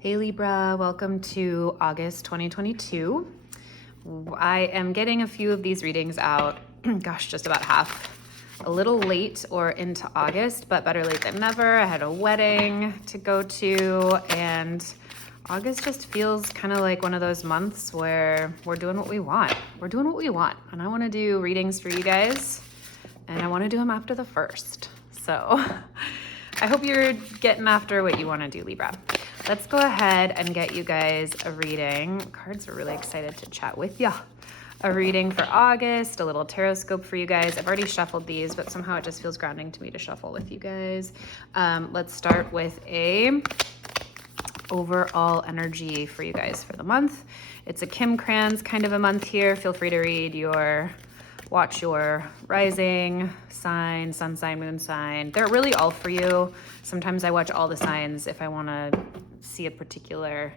Hey Libra, welcome to August 2022. I am getting a few of these readings out, gosh, just about half. A little late or into August, but better late than never. I had a wedding to go to, and August just feels kind of like one of those months where we're doing what we want. We're doing what we want, and I want to do readings for you guys, and I want to do them after the 1st. So I hope you're getting after what you want to do, Libra. Let's go ahead and get you guys a reading. Cards are really excited to chat with ya. A reading for August, a little tarotscope for you guys. I've already shuffled these, but somehow it just feels grounding to me to shuffle with you guys. Let's start with a overall energy for you guys for the month. It's a Kim Kranz kind of a month here. Feel free to watch your rising sign, sun sign, moon sign. They're really all for you. Sometimes I watch all the signs if I want to see a particular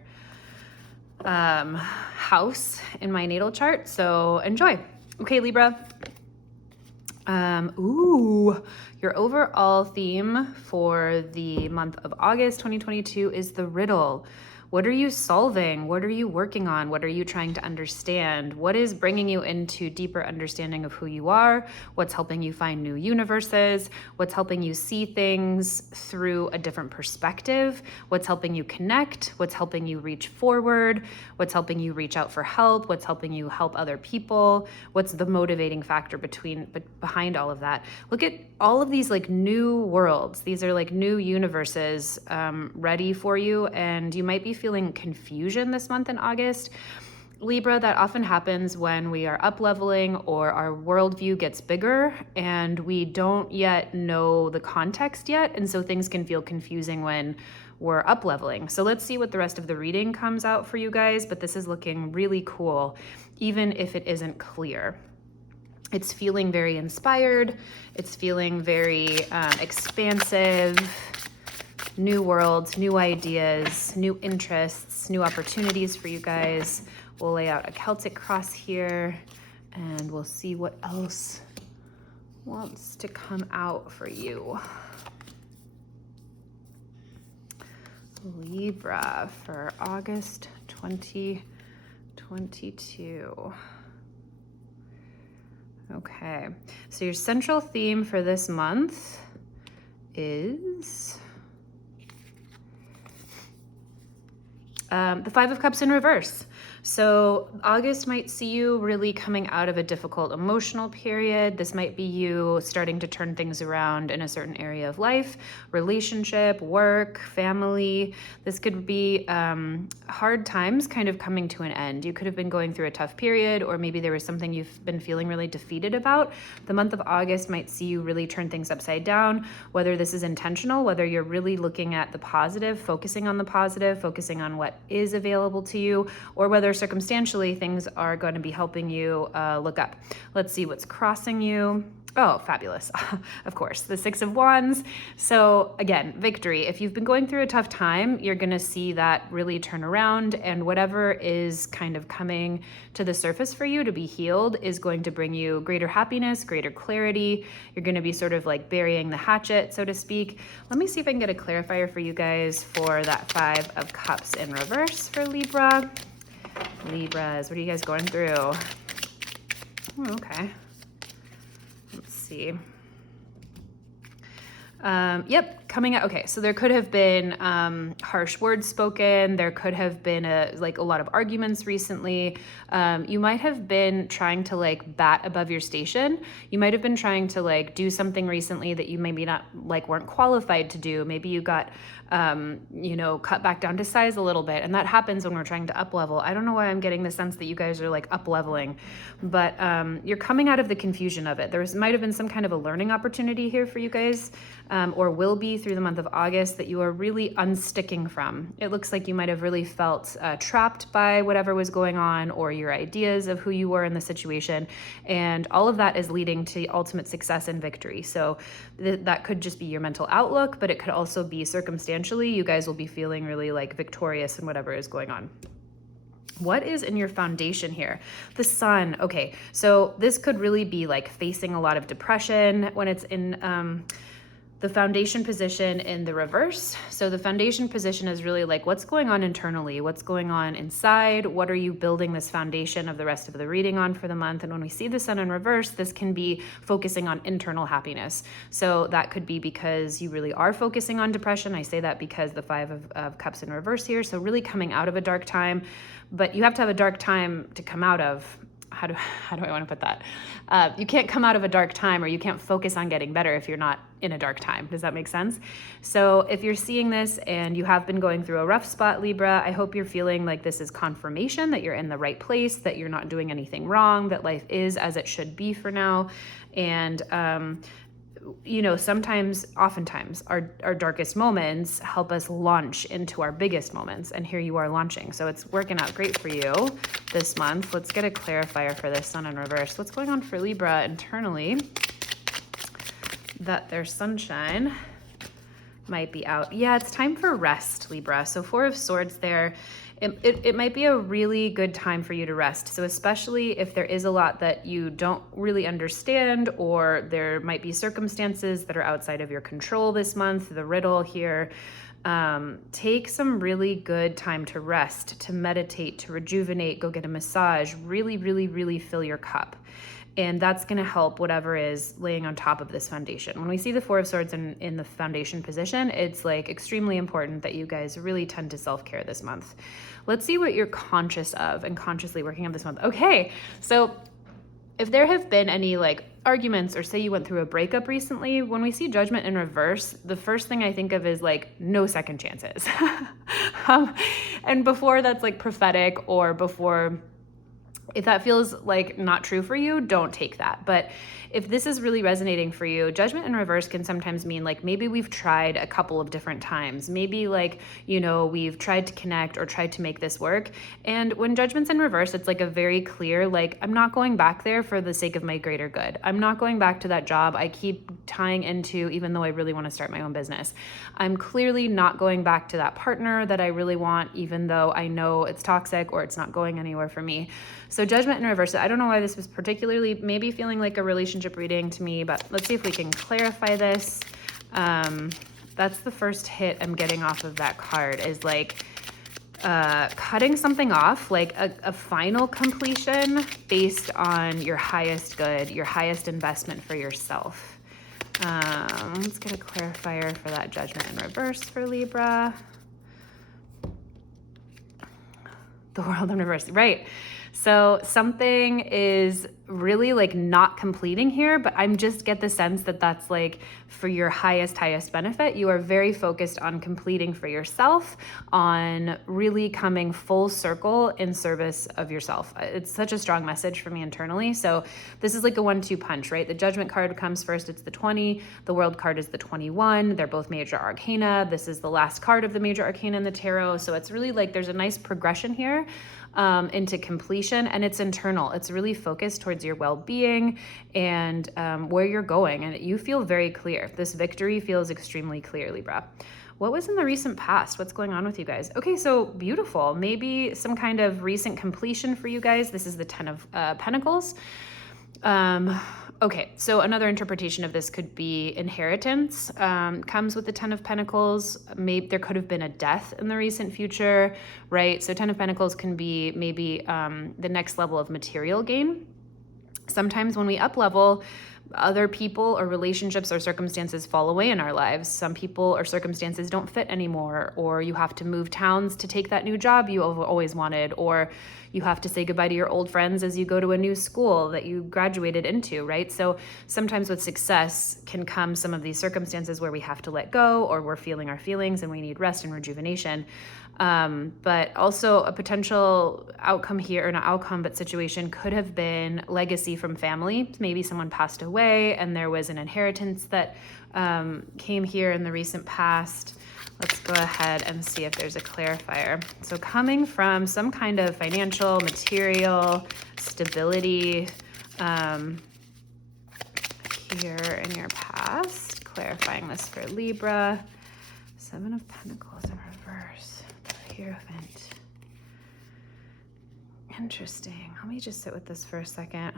house in my natal chart. So enjoy. Okay, Libra. Your overall theme for the month of August 2022 is the riddle. What are you solving? What are you working on? What are you trying to understand? What is bringing you into deeper understanding of who you are? What's helping you find new universes? What's helping you see things through a different perspective? What's helping you connect? What's helping you reach forward? What's helping you reach out for help? What's helping you help other people? What's the motivating factor behind all of that? Look at all of these like new worlds. These are like new universes ready for you, and you might be feeling confusion this month in August. Libra, that often happens when we are up leveling or our worldview gets bigger and we don't yet know the context yet. And so things can feel confusing when we're up leveling. So let's see what the rest of the reading comes out for you guys. But this is looking really cool, even if it isn't clear. It's feeling very inspired. It's feeling very expansive. New worlds, new ideas, new interests, new opportunities for you guys. We'll lay out a Celtic cross here and we'll see what else wants to come out for you. Libra for August 2022. Okay, so your central theme for this month is the Five of Cups in reverse. So August might see you really coming out of a difficult emotional period. This might be you starting to turn things around in a certain area of life, relationship, work, family. This could be hard times kind of coming to an end. You could have been going through a tough period, or maybe there was something you've been feeling really defeated about. The month of August might see you really turn things upside down, whether this is intentional, whether you're really looking at the positive, focusing on the positive, focusing on what is available to you, or whether circumstantially things are going to be helping you look up. Let's see what's crossing you. Oh, fabulous. Of course, the Six of Wands. So again, victory. If you've been going through a tough time, you're going to see that really turn around, and whatever is kind of coming to the surface for you to be healed is going to bring you greater happiness, greater clarity. You're going to be sort of like burying the hatchet, so to speak. Let me see if I can get a clarifier for you guys for that Five of Cups in reverse for Libra. Libras, what are you guys going through? Oh, okay. Let's see. Yep, coming out. Okay, so there could have been harsh words spoken. There could have been a lot of arguments recently. You might have been trying to like bat above your station. You might have been trying to like do something recently that you maybe not like weren't qualified to do. Maybe you got cut back down to size a little bit, and that happens when we're trying to up level. I don't know why I'm getting the sense that you guys are like up leveling, but you're coming out of the confusion of it. There might have been some kind of a learning opportunity here for you guys, or will be through the month of August, that you are really unsticking from. It looks like you might have really felt trapped by whatever was going on, or your ideas of who you were in the situation, and all of that is leading to ultimate success and victory. So that could just be your mental outlook, but it could also be circumstantially you guys will be feeling really like victorious in whatever is going on. What is in your foundation here? The sun. Okay, so this could really be like facing a lot of depression when it's in the foundation position in the reverse. So the foundation position is really like what's going on internally, what's going on inside, what are you building this foundation of the rest of the reading on for the month. And when we see the sun in reverse, this can be focusing on internal happiness. So that could be because you really are focusing on depression. I say that because the Five of Cups in reverse here. So really coming out of a dark time, but you have to have a dark time to come out of. How do I want to put that? You can't come out of a dark time, or you can't focus on getting better if you're not in a dark time. Does that make sense? So if you're seeing this and you have been going through a rough spot, Libra, I hope you're feeling like this is confirmation that you're in the right place, that you're not doing anything wrong, that life is as it should be for now. And oftentimes our darkest moments help us launch into our biggest moments. And here you are launching. So it's working out great for you this month. Let's get a clarifier for this sun in reverse. What's going on for Libra internally that their sunshine might be out? Yeah, it's time for rest, Libra. So Four of Swords there. It might be a really good time for you to rest. So especially if there is a lot that you don't really understand, or there might be circumstances that are outside of your control this month, the riddle here, take some really good time to rest, to meditate, to rejuvenate, go get a massage, really, really, really fill your cup. And that's going to help whatever is laying on top of this foundation. When we see the Four of Swords in the foundation position, it's like extremely important that you guys really tend to self-care this month. Let's see what you're conscious of and consciously working on this month. Okay, so if there have been any like arguments, or say you went through a breakup recently, when we see Judgment in reverse, the first thing I think of is like no second chances. And before that's like prophetic, or before, if that feels like not true for you, don't take that. But if this is really resonating for you, Judgment in reverse can sometimes mean like maybe we've tried a couple of different times. Maybe like, we've tried to connect or tried to make this work. And when Judgment's in reverse, it's like a very clear, like, I'm not going back there for the sake of my greater good. I'm not going back to that job I keep tying into, even though I really want to start my own business. I'm clearly not going back to that partner that I really want, even though I know it's toxic or it's not going anywhere for me. So Judgment in reverse, I don't know why this was particularly maybe feeling like a relationship reading to me, but let's see if we can clarify this. That's the first hit I'm getting off of that card, is like cutting something off, like a final completion based on your highest good, your highest investment for yourself. Let's get a clarifier for that Judgment in reverse for Libra. The World in reverse, right? So something is really like not completing here, but I'm just get the sense that that's like for your highest benefit. You are very focused on completing for yourself, on really coming full circle in service of yourself. It's such a strong message for me internally. So this is like a 1-2 punch, right? The Judgment card comes first, it's the 20. The World card is the 21. They're both major arcana. This is the last card of the major arcana in the tarot. So it's really like there's a nice progression here into completion, and it's internal. It's really focused towards your well-being and where you're going, and you feel very clear. This victory feels extremely clear, Libra. What was in the recent past? What's going on with you guys? Okay, so beautiful. Maybe some kind of recent completion for you guys. This is the 10 of Pentacles. Okay, so another interpretation of this could be inheritance, comes with the 10 of Pentacles. Maybe there could have been a death in the recent future, right? So 10 of Pentacles can be maybe the next level of material gain. Sometimes when we up level, other people or relationships or circumstances fall away in our lives. Some people or circumstances don't fit anymore, or you have to move towns to take that new job you always wanted, or you have to say goodbye to your old friends as you go to a new school that you graduated into, right? So sometimes with success can come some of these circumstances where we have to let go, or we're feeling our feelings and we need rest and rejuvenation. But also a potential outcome here, or not outcome, but situation could have been legacy from family. Maybe someone passed away and there was an inheritance that came here in the recent past. Let's go ahead and see if there's a clarifier. So coming from some kind of financial, material stability here in your past, clarifying this for Libra. 7 of Pentacles in reverse. Hierophant. Interesting. Let me just sit with this for a second.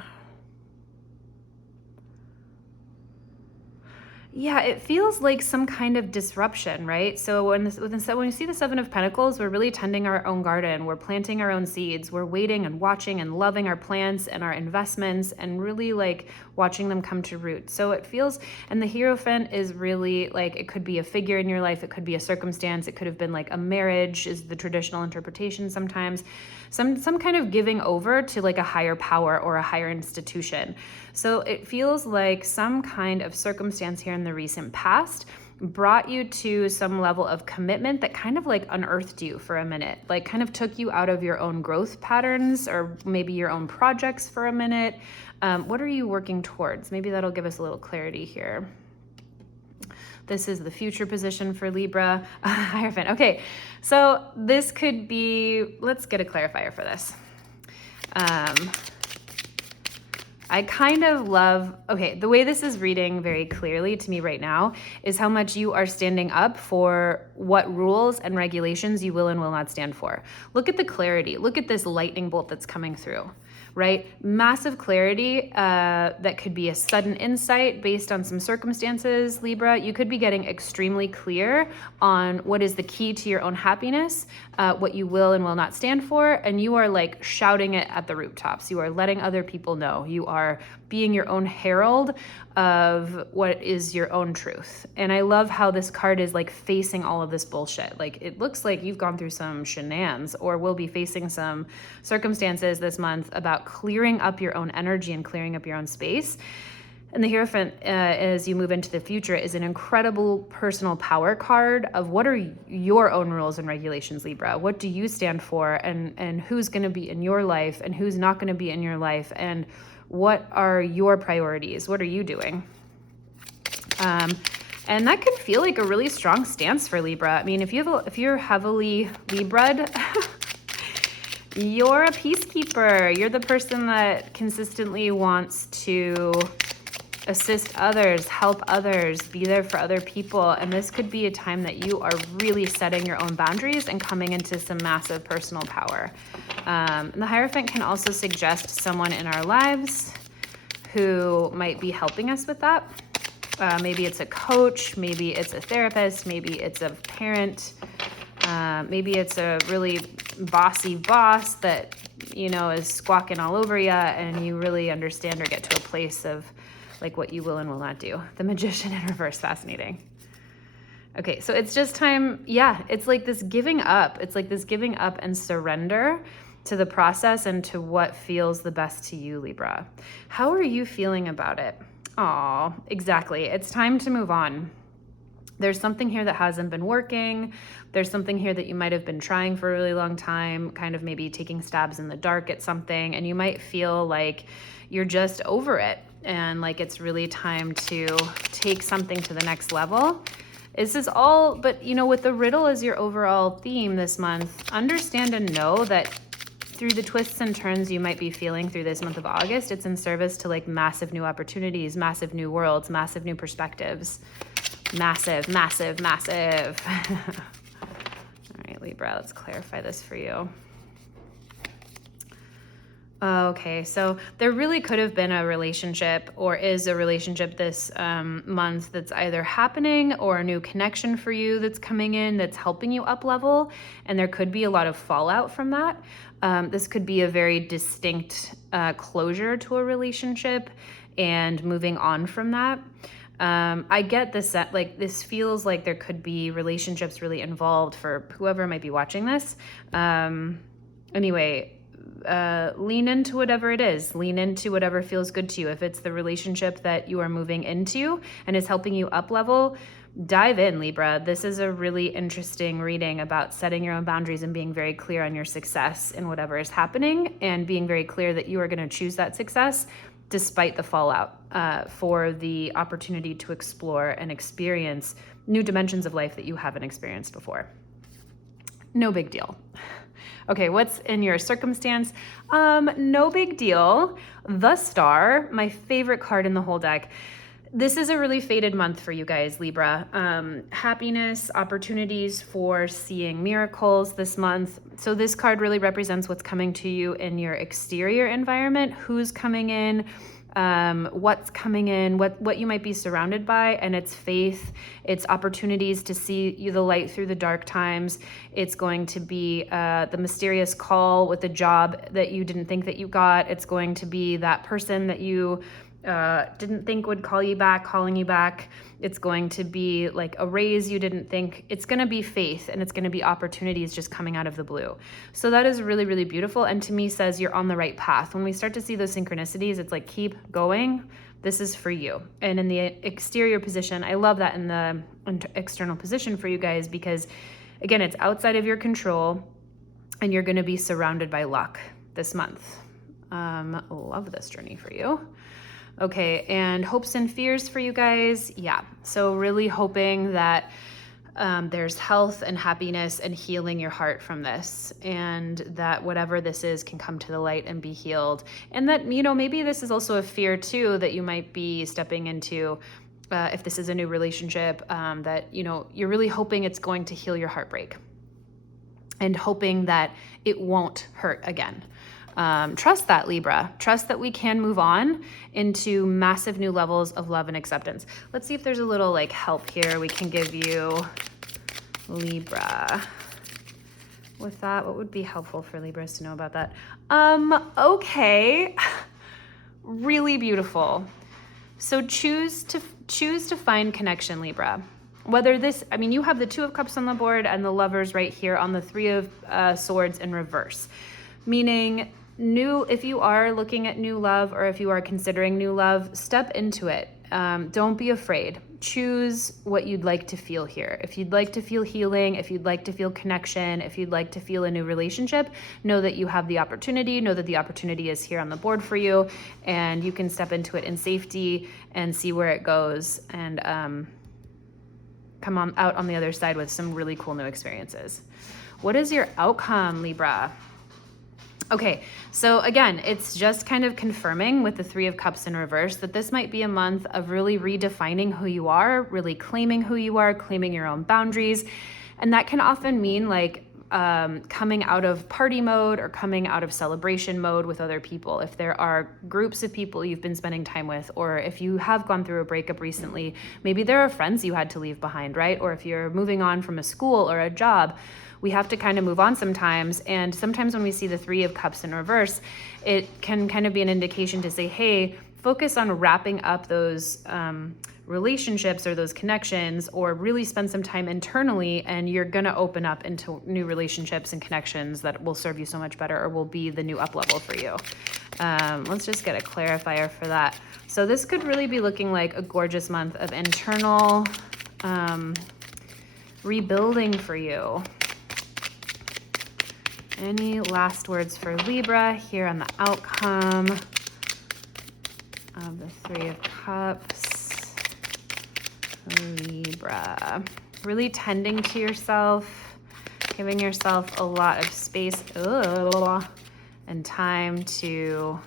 Yeah, it feels like some kind of disruption, right? So when we see the Seven of Pentacles, we're really tending our own garden. We're planting our own seeds. We're waiting and watching and loving our plants and our investments and really like watching them come to root. So it feels, and the Hierophant is really like, it could be a figure in your life. It could be a circumstance. It could have been like a marriage is the traditional interpretation sometimes. Some kind of giving over to like a higher power or a higher institution. So it feels like some kind of circumstance here in the recent past brought you to some level of commitment that kind of like unearthed you for a minute, like kind of took you out of your own growth patterns or maybe your own projects for a minute. What are you working towards? Maybe that'll give us a little clarity here. This is the future position for Libra. Hierophant. Okay, so this could be, let's get a clarifier for this. I kind of love, okay, the way this is reading very clearly to me right now is how much you are standing up for what rules and regulations you will and will not stand for. Look at the clarity. Look at this lightning bolt that's coming through, right? Massive clarity that could be a sudden insight based on some circumstances, Libra. You could be getting extremely clear on what is the key to your own happiness, what you will and will not stand for, and you are like shouting it at the rooftops. You are letting other people know. You are being your own herald of what is your own truth. And I love how this card is like facing all of this bullshit. Like it looks like you've gone through some shenanigans or will be facing some circumstances this month about clearing up your own energy and clearing up your own space. And the Hierophant, as you move into the future, is an incredible personal power card of what are your own rules and regulations, Libra? What do you stand for? And who's going to be in your life and who's not going to be in your life? And what are your priorities? What are you doing? And that can feel like a really strong stance for Libra. I mean, if you're heavily Libra'd, you're a peacekeeper. You're the person that consistently wants to assist others, help others, be there for other people. And this could be a time that you are really setting your own boundaries and coming into some massive personal power. The Hierophant can also suggest someone in our lives who might be helping us with that. Maybe it's a coach, maybe it's a therapist, maybe it's a parent, maybe it's a really bossy boss that, you know, is squawking all over you and you really understand or get to a place of like what you will and will not do. The Magician in reverse, fascinating. Okay, so it's just time, yeah, it's like this giving up. It's like this giving up and surrender to the process and to what feels the best to you, Libra. How are you feeling about it? Oh, exactly. It's time to move on. There's something here that hasn't been working. There's something here that you might have been trying for a really long time, kind of maybe taking stabs in the dark at something, and you might feel like you're just over it and like it's really time to take something to the next level. This is all, but you know, with the riddle as your overall theme this month, understand and know that through the twists and turns you might be feeling through this month of August, it's in service to like massive new opportunities, massive new worlds, massive new perspectives. Massive, massive, massive. All right, Libra, let's clarify this for you. Okay, so there really could have been a relationship or is a relationship this month that's either happening or a new connection for you that's coming in that's helping you up level, and there could be a lot of fallout from that. This could be a very distinct closure to a relationship and moving on from that. I get this, like this feels like there could be relationships really involved for whoever might be watching this. Anyway, lean into whatever it is. Lean into whatever feels good to you. If it's the relationship that you are moving into and is helping you up level, dive in, Libra. This is a really interesting reading about setting your own boundaries and being very clear on your success in whatever is happening and being very clear that you are going to choose that success despite the fallout, for the opportunity to explore and experience new dimensions of life that you haven't experienced before. No big deal. Okay, what's in your circumstance? No big deal. The Star, my favorite card in the whole deck. This is a really fated month for you guys, Libra. Happiness, opportunities for seeing miracles this month. So this card really represents what's coming to you in your exterior environment, who's coming in, what's coming in, what you might be surrounded by, and it's faith, it's opportunities to see you the light through the dark times. It's going to be the mysterious call with a job that you didn't think that you got. It's going to be that person that you didn't think would call you back, calling you back. It's going to be like a raise you didn't think. It's going to be faith, and it's going to be opportunities just coming out of the blue. So that is really, really beautiful, and to me says you're on the right path. When we start to see those synchronicities, it's like, keep going. This is for you. And in the exterior position, I love that in the external position for you guys, because again, it's outside of your control, and you're going to be surrounded by luck this month. Love this journey for you. Okay, and hopes and fears for you guys. Yeah, so really hoping that there's health and happiness and healing your heart from this, and that whatever this is can come to the light and be healed. And that, maybe this is also a fear too that you might be stepping into if this is a new relationship, that, you're really hoping it's going to heal your heartbreak and hoping that it won't hurt again. Trust that, Libra. Trust that we can move on into massive new levels of love and acceptance. Let's see if there's a little help here we can give you, Libra. With that, what would be helpful for Libras to know about that? Okay. Really beautiful. So choose to find connection, Libra. Whether this, you have the Two of Cups on the board and the Lovers right here on the Three of Swords in reverse. Meaning if you are looking at new love, or if you are considering new love, step into it. Don't be afraid. Choose what you'd like to feel here. If you'd like to feel healing, if you'd like to feel connection, if you'd like to feel a new relationship, know that you have the opportunity, know that the opportunity is here on the board for you, and you can step into it in safety and see where it goes, and come out on the other side with some really cool new experiences. What is your outcome, Libra? Okay, so again, it's just kind of confirming with the Three of Cups in reverse that this might be a month of really redefining who you are, really claiming who you are, claiming your own boundaries. And that can often mean coming out of party mode or coming out of celebration mode with other people. If there are groups of people you've been spending time with, or if you have gone through a breakup recently, maybe there are friends you had to leave behind, right? Or if you're moving on from a school or a job, we have to kind of move on sometimes. And sometimes when we see the Three of Cups in reverse, it can kind of be an indication to say, hey, focus on wrapping up those relationships or those connections, or really spend some time internally, and you're going to open up into new relationships and connections that will serve you so much better, or will be the new up level for you. Let's just get a clarifier for that. So this could really be looking like a gorgeous month of internal rebuilding for you. Any last words for Libra here on the outcome of the Three of Cups? Libra. Really tending to yourself, giving yourself a lot of space and time to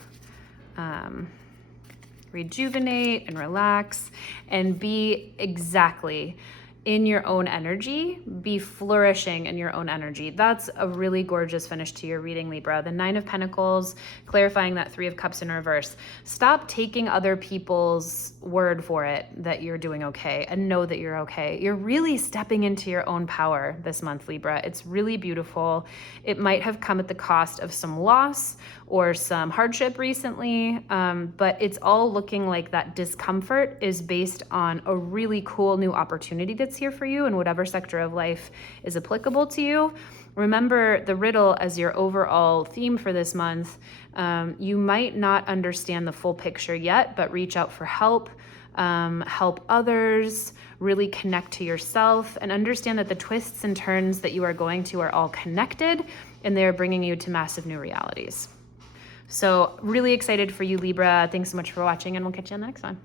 rejuvenate and relax and be exactly in your own energy, be flourishing in your own energy. That's a really gorgeous finish to your reading, Libra. The Nine of Pentacles, clarifying that Three of Cups in reverse. Stop taking other people's word for it that you're doing okay, and know that you're okay. You're really stepping into your own power this month, Libra. It's really beautiful. It might have come at the cost of some loss or some hardship recently, but it's all looking like that discomfort is based on a really cool new opportunity that's here for you in whatever sector of life is applicable to you. Remember the riddle as your overall theme for this month. You might not understand the full picture yet, but reach out for help, help others, really connect to yourself, and understand that the twists and turns that you are going to are all connected, and they're bringing you to massive new realities. So really excited for you, Libra. Thanks so much for watching, and we'll catch you on the next one.